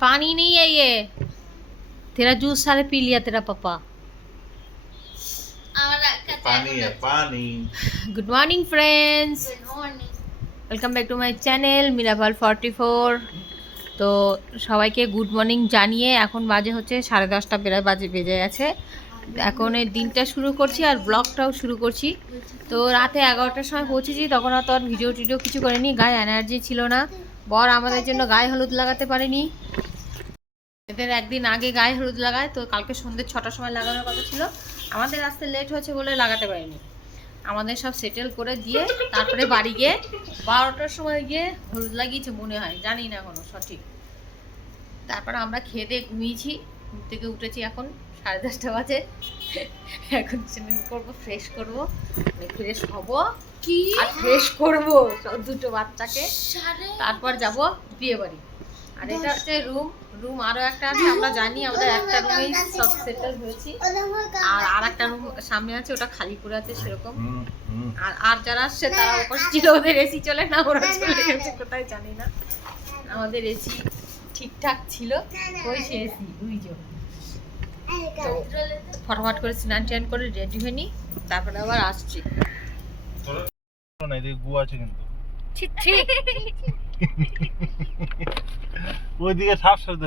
पानी नहीं है ये तेरा जूस सारे पी लिया तेरा पापा पानी है पानी good morning friends welcome back to my channel মিরাভাল forty four তো সবাইকে গুড মর্নিং জানিয়ে এখন বাজে হচ্ছে সাড়ে দশটা বেড়ায় বাজে বেজে গেছে এখন এই দিনটা শুরু করছি আর ব্লগটাও শুরু করছি তো রাতে এগারোটার সময় পৌঁছেছি তখন অত আর ভিডিও টিডিও কিছু করিনি গায়ে এনার্জি ছিল না বর আমাদের জন্য গায়ে হলুদ লাগাতে পারেনি। এদের একদিন আগে গায়ে হলুদ লাগায়, তো কালকে সন্ধ্যে ছটার সময় লাগানোর কথা ছিল। আমাদের আসতে লেট হয়েছে বলে লাগাতে পারিনি। আমাদের সব সেটেল করে দিয়ে তারপরে বাড়ি গিয়ে বারোটার সময় গিয়ে হলুদ লাগিয়েছে মনে হয়, জানি না এখনও সঠিক। তারপর আমরা খেয়ে দিয়ে ঘুমিয়েছি। ঘুম থেকে উঠেছি এখন সাড়ে দশটা বাজে। এখন স্নান করব ফ্রেশ করব। ফ্রেশ হব। কি? আর ফ্রেশ করব সব দুটো বাচ্চাকে। তারপর যাব বিয়ে বাড়ি আর এটা হচ্ছে রুম রুম আরও একটা আছে আমরা জানি আমাদের একটা রুমেই সব সেটেল হয়েছি। আর আর একটা রুম সামনে আছে ওটা খালি করে আছে সেরকম। আর আর যারা আসছে তারা ওপাশ ছিল ওদের এসি চলে না ওরা চলে গেছে কোথায় জানি না। আমাদের এসি ঠিকঠাক ছিল ওই এসি দুইজন তো ফটাফট করে স্নান টান করে রেডি হয়ে নি তারপরে আবার আসছি।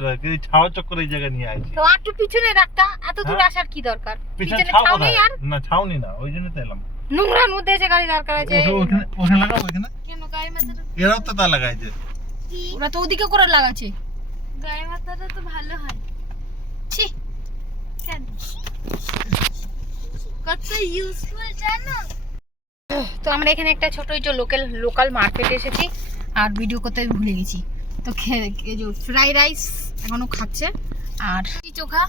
রাখ ছাওয়া চক্কর এই জায়গায় নিয়ে আসি তো একটু পিছনে রাখতা এত দূর হ্যাঁ। আসার কি দরকার? পিছনে আর? না ছাউনি না ওই জন্য তো এলাম। নোংরার মধ্যে এসে গাড়ি দরকার আছে ওখানে ওখানে ওখানে কেন গায়ে মাথাটা? এরাও তো তা লাগাইছে ওরা তো ওদিকে করে লাগাচ্ছে। গায়ে মাথাটা তো ভালো হয়। ছি, কেন? কত ইউজফুল জানো? তো আমরা এখানে একটা ছোট যে লোকাল লোকাল মার্কেটে এসেছি, আর ভিডিও করতে আমি ভুলে গেছি। তো ফ্রাইড রাইস এখনও খাচ্ছে, আর লিট্টি চোখা।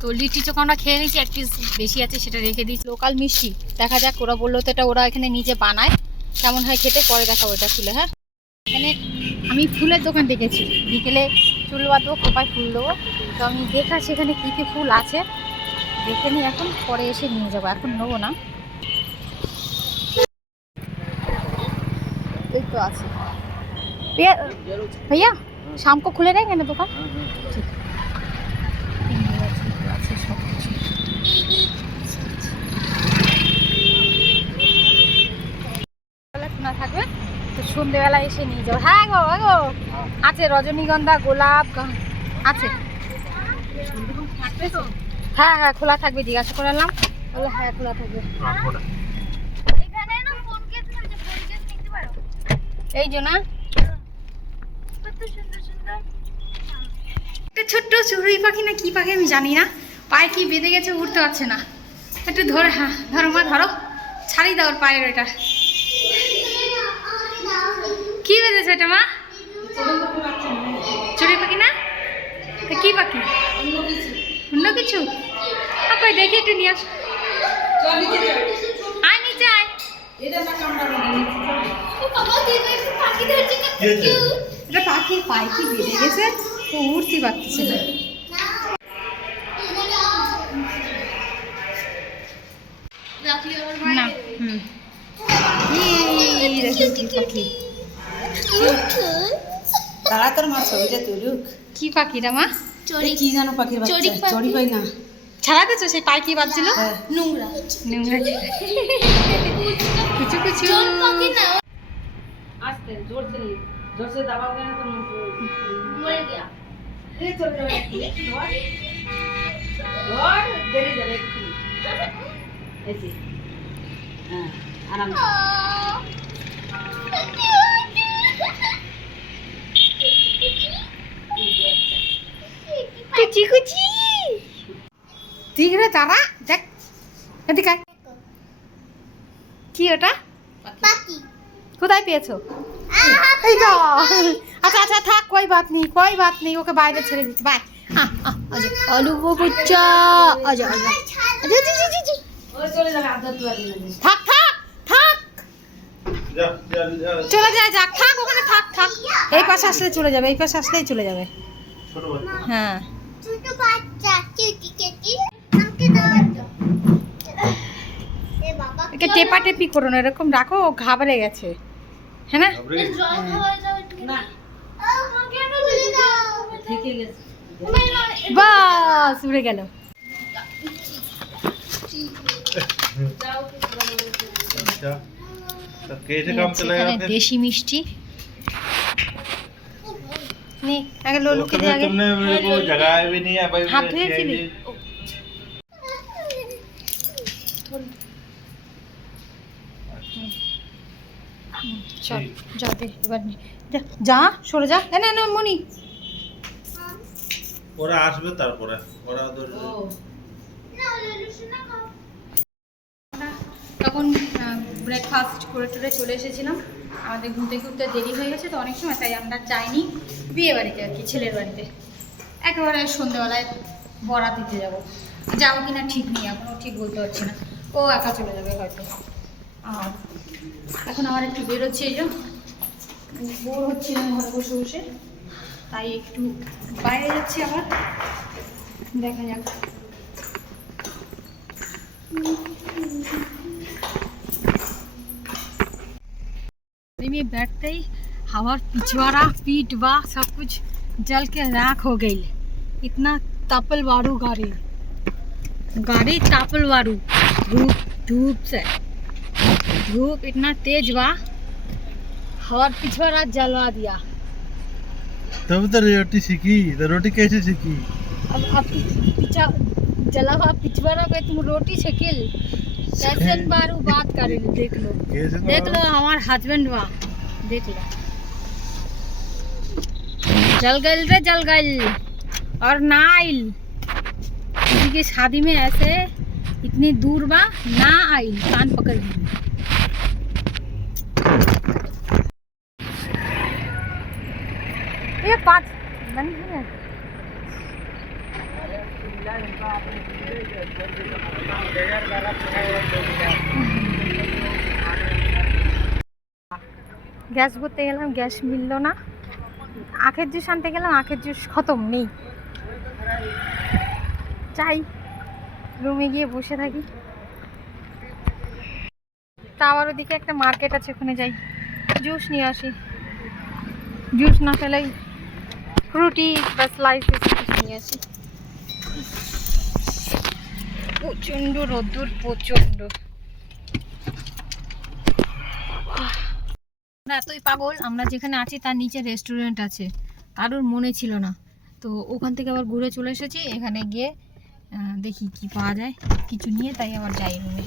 তো লিট্টি চোখা আমরা খেয়ে নিয়েছি, এক পিস বেশি আছে, সেটা রেখে দিয়েছি। লোকাল মিষ্টি, দেখা যাক, ওরা বলল তো এটা ওরা এখানে নিজে বানায়। কেমন হয় খেতে, পরে দেখাবো, এটা খুলে হ্যাঁ? এখানে আমি ফুলের দোকান দেখেছি, বিকেলে চুল বাঁধবো খোপায় ফুল দেবো তো আমি দেখা সেখানে কী কী ফুল আছে দেখে নিই এখন পরে এসে নিয়ে যাবো এখন নেবো না এই তো আছে भैया भैया शाम को खुले रहेंगे ना दुकान ठीक আছে তো সন্ধেবেলা এসে নিয়ে যাব। হ্যাঁ গো হ্যাঁ গো। আছে রজনীগন্ধা গোলাপ আছে। হ্যাঁ হ্যাঁ খোলা থাকবে জিজ্ঞাসা করলাম বলল হ্যাঁ খোলা থাকবে। পারো? এই জন্য কত সুন্দর সুন্দর। একটা ছোট্ট চড়ুই পাখি না কি পাখি আমি জানি না। পায়ে কি বেঁধে গেছে উঠতে পারছে না। একটু ধরে হ্যাঁ ধরো মা ধরো। ছাড়ি দাও ওর পায়ের ওইটা। কি বেঁধেছে এটা মা? চড়ুই পাখি না? তা কি পাখি? অন্য কিছু? আ, কই দেখি একটু নিয়ে আস। আয় নিচে আয়। এটা পাখির পায়ে কি বেঁধে গেছে তো উঠতে পারতেছে না। না হুম। এই পাখি। দাঁড়া তোর মা ছবিটা তুলুক। কি পাখিরা মা? চড়ি কি জানো পাখির বাচ্চা? চড়ি পাই না। ছাড়া গেছো সেই পাই বাজছিল? হ্যাঁ। নোংরা। নোংরা। কিছু কিছু পাখি না। আস্তে জোর সে জোর দাবাও কেন তো মরে গিয়া। এই চলে যাবে ধর। ধর দেরি যাবে একটু। এই হ্যাঁ আরাম। ঠিক রে তারা দেখ এদিকে কি ওটা? কোথায় পেয়েছ? আচ্ছা আচ্ছা থাক কই বাত নেই কই বাত নেই ওকে বাইরে ছেড়ে দিতে বাই। থাক থাক থাক। চলে যায় যাক থাক ওখানে থাক থাক। এই পাশে আসলে চলে যাবে এই পাশে আসলেই চলে যাবে। হ্যাঁ। একে টেপা টেপি করো না এরকম রাখো ঘাবড়ে গেছে। হ্যাঁ না? বাস উড়ে গেল। দেশি মিষ্টি। নে আগে লোলুকে দিয়ে আগে হাত ধুয়েছিলি? যা দে এবার যা, যা সরে যা। না না না মনি। ওরা আসবে তারপরে ওরা ওদের না না তখন ব্রেকফাস্ট করে টরে চলে এসেছিলাম। আমাদের ঘুরতে ঘুরতে দেরি হয়ে গেছে তো অনেক সময় তাই আমরা যাইনি। বিয়ে বাড়িতে আর কি ছেলের বাড়িতে। একেবারে সন্ধেবেলায় বরাত দিতে যাব। যাব কিনা ঠিক নেই এখনও ঠিক বলতে পারছি না। ও একা চলে যাবে হয়তো। আর এখন আমার একটু বেরোচ্ছে এই জন্য বোর হচ্ছিলাম ঘরে বসে বসে তাই একটু বাইরে যাচ্ছি আবার দেখা যাক में बैठते ही हवा पिछवाड़ा पीठ बा सब कुछ जल के राख हो गई इतना तपल वारू गाड़ी गाड़ी तापल वारू धूप धूप से धूप इतना तेज बा हवा पिछवाड़ा जलवा दिया। तब तो रोटी सीखी तो रोटी कैसे सीखी? अब अब पिछा जला हुआ पिछवाड़ा पे तुम रोटी शकील कैसे बारू बात करे देख लो। देख लो हमार हस्बैंड बा। देख लो। जल गइल रे जल गइल। और ना आइल। की शादी में ऐसे इतनी दूर बा ना आइल। कान पकड़ ली। গ্যাস ভরতে গেলাম, গ্যাস মিলল না। আখের জুস আনতে গেলাম, আখের জুস খতম, নেই। চাই রুমে গিয়ে বসে থাকি। তা আমার ওদিকে একটা মার্কেট আছে, ওখানে যাই। জুস নিয়ে আসি। জুস না ফেলেই ফ্রুটি বা স্লাইস নিয়ে আসি। প্রচণ্ড রোদ্দুর, প্রচণ্ড। আমরা এতই পাগল, আমরা যেখানে আছি তার নিচে রেস্টুরেন্ট আছে। কারোর মনে ছিল না। তো ওখান থেকে আবার ঘুরে চলে এসেছি, এখানে গিয়ে দেখি কি পাওয়া যায়। কিছু নিয়ে তাই আবার যাই রুমে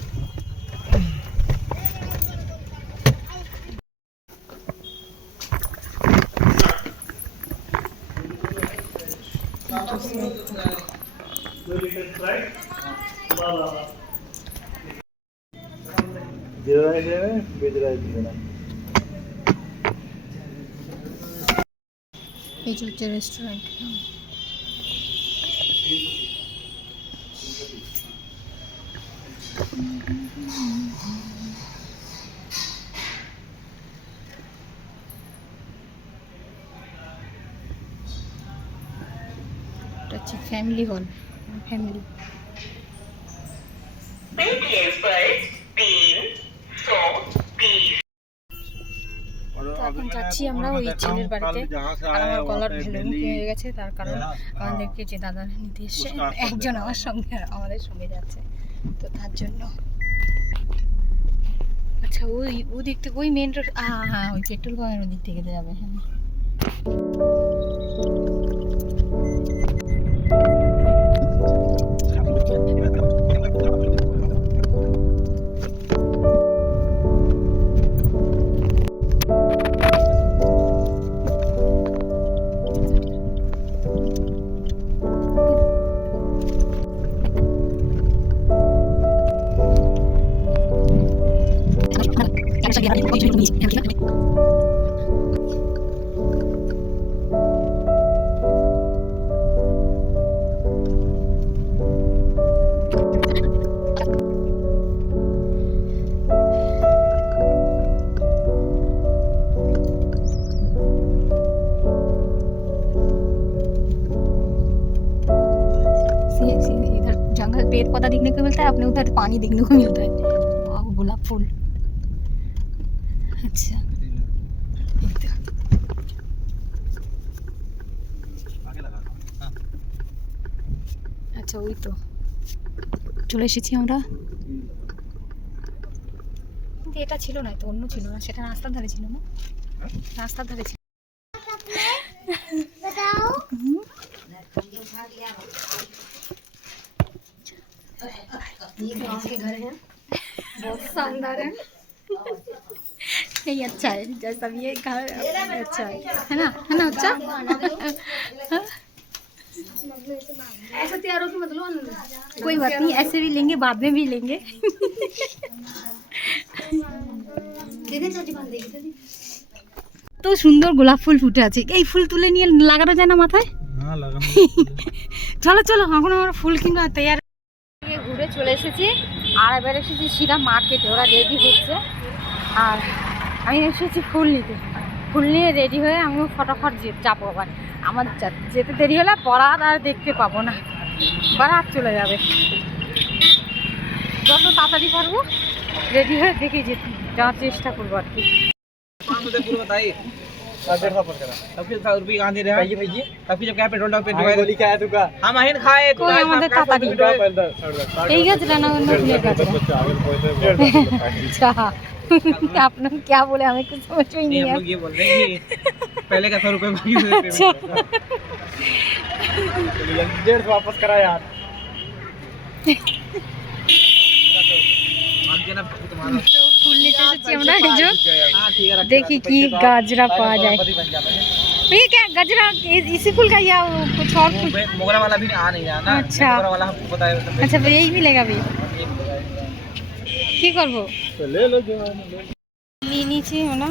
এই হচ্ছে রেস্টুরেন্ট ফ্যামিলি হল ফ্যামিলি যাচ্ছি আমরা ওই ছেলের বাড়িতে। আর আমার গলার ভ্যালু হয়ে গেছে তার কারণ আমাদেরকে যে দাদা নিতে এসছে একজন আমার সঙ্গে আমাদের সঙ্গে যাচ্ছে। তো তার জন্য। আচ্ছা ওই ওদিক থেকে ওই মেন রোড হ্যাঁ হ্যাঁ ওই পেট্রোল পাম্পের ওদিক থেকে যাবে হ্যাঁ। जंगल पेड़ पौधा देखने को मिलता है, अपने उधर पानी देखने को मिलता है। गुलाब फूल। अच्छा ये तो- आगे लगा আচ্ছা ওই তো চলে এসেছি আমরা কিন্তু এটা ছিল না তো অন্য ছিল না সেটা রাস্তার ধারে ছিল না রাস্তার ধারে ছিল बताओ नहीं अच्छा है जैसा भी ये घर अच्छा है है ना है ना अच्छा ऐसा तैयार हो कि मतलब आनंद कोई बात नहीं ऐसे भी लेंगे बाद में भी लेंगे दीदी चाची बंद देखी তো সুন্দর গোলাপ ফুল ফুটে আছে এই ফুল তুলে নিয়ে লাগানো যায় না মাথায় हाँ लगाना চলো চলো এখন আমরা ফুল কিনবো তৈয়ার ঘুরে চলে এসেছি আর এবার এসেছি সিধা মার্কেটে ওরা রেডি হচ্ছে আর আমি এসেছি ফুল নিতে ফুল নিয়ে রেডি হয়ে আমিও ফটাফট যাব আবার আমার যেতে দেরি হলে পরাত আর দেখতে পাবো না পরাত চলে যাবে যত তাড়াতাড়ি পারব রেডি হয়ে দেখে যেতে যাওয়ার চেষ্টা করব আর কি ঠিক আছে तब फिर सौ रुपये कहाँ दे रहे हैं तब फिर जब क्या पेट्रोल डाल पे गोली क्या है तुका हम अहिन खाए कोई हमारे ताता नहीं। এই গাছটা না অন্য ফুলের গাছটা अच्छा आपने क्या बोले हमें कुछ समझ में ही नहीं नहीं हम आया लोग ये बोल रहे हैं कि पहले का सौ रुपये बाकी हुए अच्छा डेढ़ सौ वापस करा यार তো ফুল নিতে এসেছি আমরা এই যে हाँ ठीक है দেখি কি গাজরা পাওয়া যায় ये क्या गजरा इ- इसी फूल का या वो कुछ और फूल मोगरा वाला भी आ नहीं रहा ना अच्छा। मोगरा वाला हमको पता है तो अच्छा फिर यही मिलेगा भी কি করব तो ले लो जो है ना ले नीचे हो ना